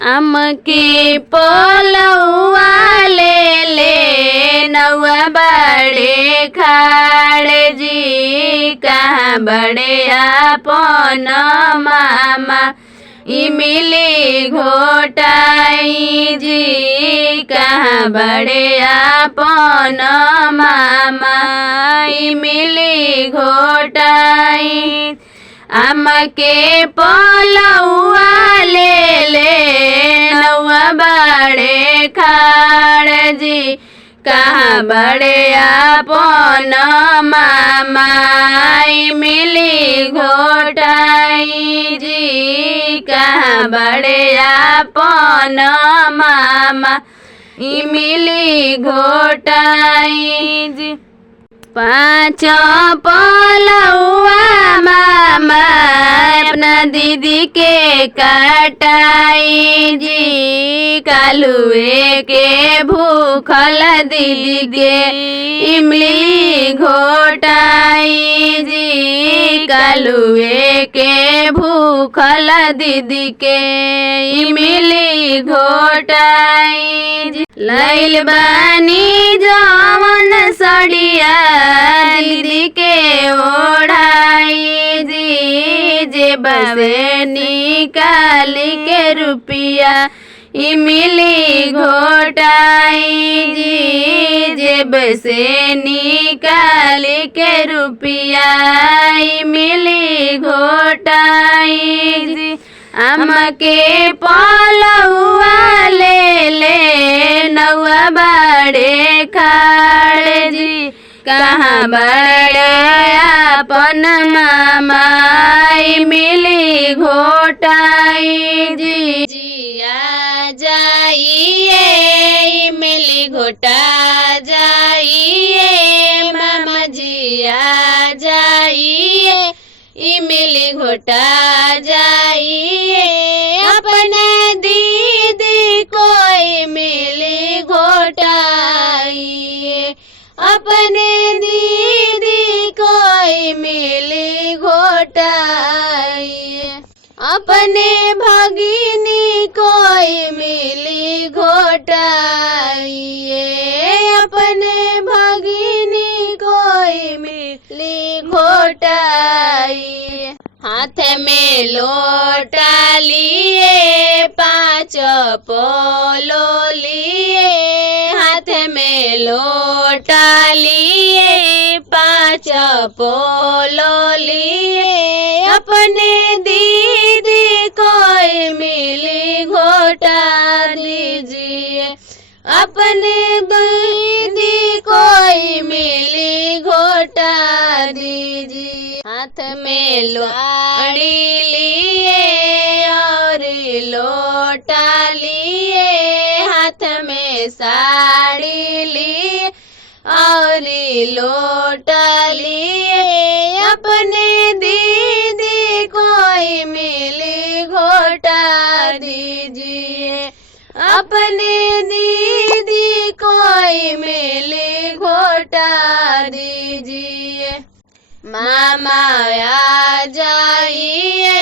आम के पलौआ ले नौआ बड़े खाड़े जी कहाँ बड़े आपन मामा इमली घोटाई जी कहाँ बड़े आपन मामा इमली घोटाई। आम के पलौआ ले नौआ बड़े खाड़ जी कहाँ बड़े आपन मामा इमली घोटाई जी कहाँ बड़े आपन मामा इमली घोटाई जी। पाँच पलौआ मामा अपना दीदी के कटाई जी कालुए के भूखल दीदी के इमली घोटाई जी कालुए के भूखल दीदी के इमली घोटाई जी। लैल बानी जवन सड़िया दीदी के ओढ़ाई जी जेब से निकाल के रुपया इमली घोटाई जी जेब से निकाल के रुपया इमली घोटाई जी। आम के पलौआ ले नौआ बड़े खाड़ जी कहाँ बड़े आपन मामा इमली घोटाई जी। जिया जाइए इमली घोटा जाइए मामा जिया जाइए इमली घोटा जाइए अपने दीदी को इमली घोटाइए अपने दीदी को इमली घोटाइए अपने भगिनी को इमली घोटाइए अपने भगिनी को इमली घोटाइए। हाथ में लोटा लिए पाँच पोलो लिए हाथ में लोटा लिए पाँच पोलो लिए अपने दीदी को इमली घोटा दीजिए अपने दीदी को इमली घोटा दीजिए। हाथ में लाड़ी लिए और लोटा लिए हाथ में साड़ी लिए और लोटा लिए अपने दीदी को इमली घोटा दीजिए अपने दीदी को इमली घोटा दीजिए। मामा आ जाइए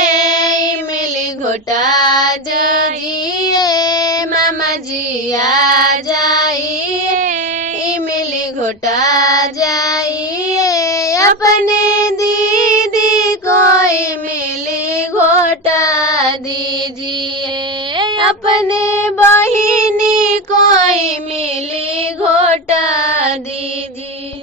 इमली घोटा जाइए मामा जी आ जाइए इमली घोटा जाइए अपने दीदी को इमली घोटा दीजिए अपने